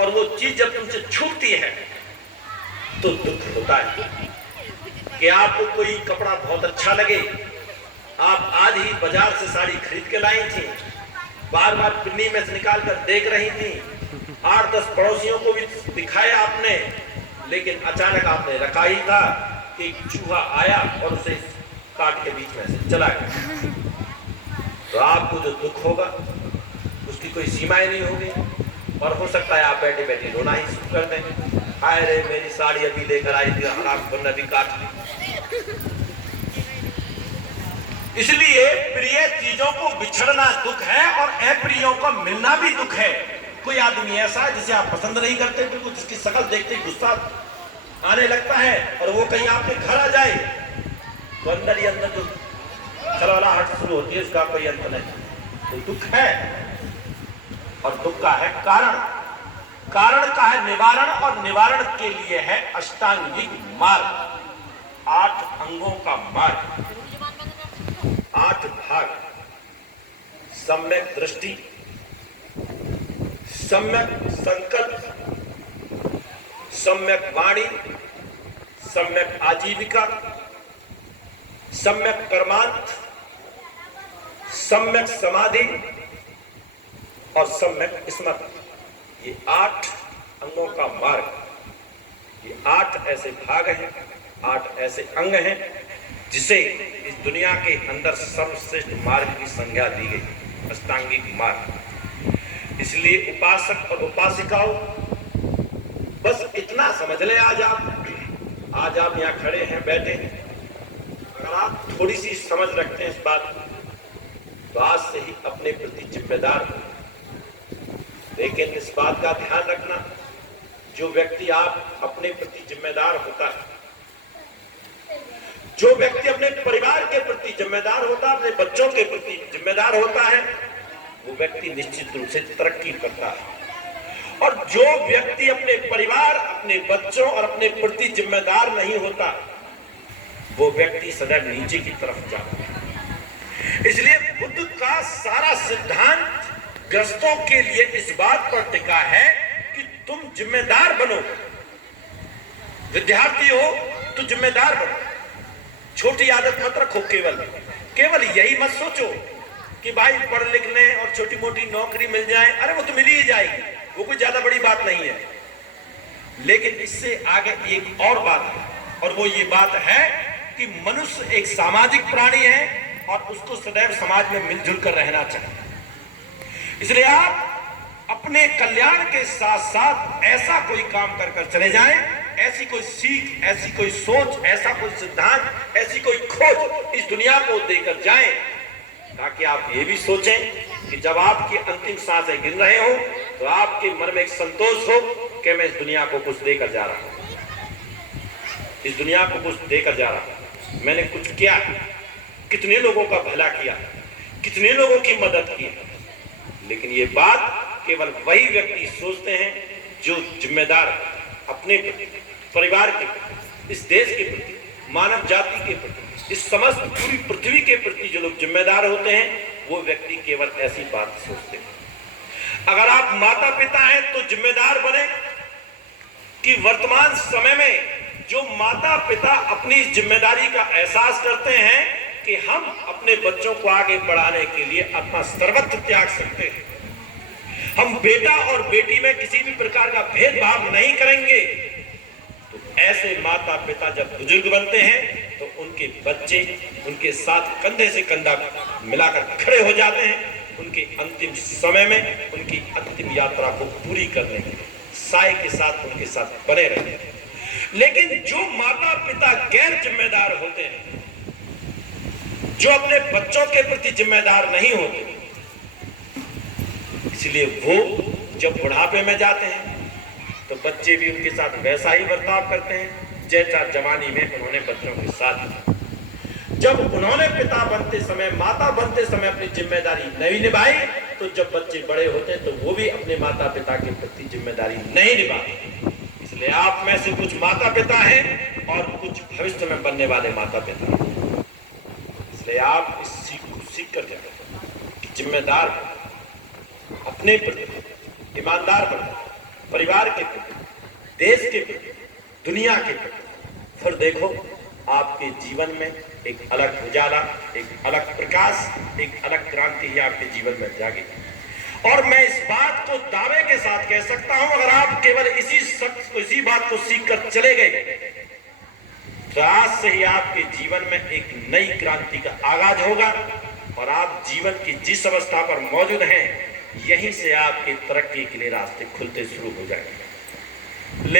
और वो चीज जब तुमसे छूटती है तो दुख होता है। कि आपको कोई कपड़ा बहुत अच्छा लगे, आप आज ही बाजार से साड़ी खरीद के लाई थी, बार बार पिन्नी में से निकाल कर देख रही थी, 8-10 पड़ोसियों को भी दिखाया आपने, लेकिन अचानक आपने रखा ही था कि चूहा आया और उसे काट के बीच में से चला गया। तो आपको जो दुख होगा उसकी कोई सीमाएं नहीं होगी, और हो सकता है आप बैठे बैठे रोना ही शुरू कर दें, हाय रे मेरी साड़ी अभी लेकर आई थी, आपको नदी काट ली। इसलिए प्रिय चीजों को बिछड़ना दुख है और अप्रियों का मिलना भी दुख है। कोई आदमी ऐसा है जिसे आप पसंद नहीं करते, बिल्कुल जिसकी शक्ल देखते ही गुस्सा आने लगता है, और वो कहीं आपके घर आ जाए तो अंदर ही अंदर जो खलबलाहट शुरू होती है उसका कोई अंत नहीं। तो दुख है, और दुख का है कारण, कारण का है निवारण, और निवारण के लिए है अष्टांगिक मार्ग, 8 अंगों का मार्ग, 8 भाग। सम्यक दृष्टि, सम्यक संकल्प, सम्यक वाणी, सम्यक आजीविका, सम्यक कर्मांत, सम्यक समाधि और सम्यक स्मृति। ये 8 अंगों का मार्ग, ये 8 ऐसे भाग हैं, 8 ऐसे अंग हैं जिसे इस दुनिया के अंदर सर्वश्रेष्ठ मार्ग की संज्ञा दी गई, अष्टांगिक मार्ग। इसलिए उपासक और उपासिकाओं बस इतना समझ ले, आज आप यहाँ खड़े हैं, बैठे हैं, अगर आप थोड़ी सी समझ रखते हैं इस बात, तो आज से ही अपने प्रति जिम्मेदार हो। लेकिन इस बात का ध्यान रखना, जो व्यक्ति आप अपने प्रति जिम्मेदार होता है, जो व्यक्ति अपने परिवार के प्रति जिम्मेदार होता है, अपने बच्चों के प्रति जिम्मेदार होता है, वो व्यक्ति निश्चित रूप से तरक्की करता है। और जो व्यक्ति अपने परिवार, अपने बच्चों और अपने प्रति जिम्मेदार नहीं होता, वो व्यक्ति सदैव नीचे की तरफ जाता है। इसलिए बुद्ध का सारा सिद्धांत ग्रस्तों के लिए इस बात पर टिका है कि तुम जिम्मेदार बनो। विद्यार्थी हो तो जिम्मेदार बनो, छोटी आदत मत रखो। केवल यही मत सोचो कि भाई पढ़ लिखने और छोटी मोटी नौकरी मिल जाए, अरे वो तो मिल ही जाएगी, वो कोई ज्यादा बड़ी बात नहीं है। लेकिन इससे आगे एक और बात है, और वो ये बात है कि मनुष्य एक सामाजिक प्राणी है और उसको सदैव समाज में मिलजुल कर रहना चाहिए। इसलिए आप अपने कल्याण के साथ साथ ऐसा कोई काम कर चले जाएं, ऐसी कोई सीख, ऐसी कोई सोच, ऐसा कोई सिद्धांत, ऐसी कोई खोज इस दुनिया को देकर जाएं, ताकि आप ये भी सोचें कि जब आपकी अंतिम सांसें गिर रहे हो तो आपके मन में एक संतोष हो कि मैं इस दुनिया को कुछ देकर जा रहा हूं, इस दुनिया को कुछ देकर जा रहा हूं, मैंने कुछ किया, कितने लोगों का भला किया, कितने लोगों की मदद की। लेकिन ये बात केवल वही व्यक्ति सोचते हैं जो जिम्मेदार, अपने परिवार के प्रति, इस देश के प्रति, मानव जाति के प्रति, इस समस्त पूरी पृथ्वी के प्रति जो लोग जिम्मेदार होते हैं, वो व्यक्ति केवल ऐसी बात सोचते हैं। अगर आप माता पिता हैं तो जिम्मेदार बने कि वर्तमान समय में जो माता पिता अपनी जिम्मेदारी का एहसास करते हैं कि हम अपने बच्चों को आगे बढ़ाने के लिए अपना सर्वत्र त्याग सकते हैं, हम बेटा और बेटी में किसी भी प्रकार का भेदभाव नहीं करेंगे, तो ऐसे माता पिता जब बुजुर्ग बनते हैं तो उनके बच्चे उनके साथ कंधे से कंधा मिलाकर खड़े हो जाते हैं, उनके अंतिम समय में उनकी अंतिम यात्रा को पूरी करने के लिए साय के साथ उनके साथ बने रहते हैं। लेकिन जो माता पिता गैर जिम्मेदार होते हैं, जो अपने बच्चों के प्रति जिम्मेदार नहीं होते, इसलिए वो जब बुढ़ापे में जाते हैं तो बच्चे भी उनके साथ वैसा ही बर्ताव करते हैं जैसा जवानी में उन्होंने बच्चों के साथ किया। जब उन्होंने पिता बनते समय, माता बनते समय अपनी जिम्मेदारी नहीं निभाई, तो जब बच्चे बड़े होते हैं तो वो भी अपने माता पिता के प्रति जिम्मेदारी नहीं निभाते। इसलिए आप में से कुछ माता पिता हैं और कुछ भविष्य में बनने वाले माता पिता हैं। इसलिए आप इस सीख कर जाए कि जिम्मेदार अपने प्रति ईमानदार बनो, परिवार के प्रति, देश के प्रति, दुनिया के प्रति, फिर देखो आपके जीवन में एक अलग उजाला, एक अलग प्रकाश, एक अलग क्रांति ही आपके जीवन में जागेगी। और मैं इस बात को दावे के साथ कह सकता हूं, अगर आप केवल इसी बात को सीख कर चले गए तो आज से ही आपके जीवन में एक नई क्रांति का आगाज होगा और आप जीवन की जिस अवस्था पर मौजूद हैं, यहीं से आपके तरक्की के लिए रास्ते खुलते शुरू हो जाएंगे।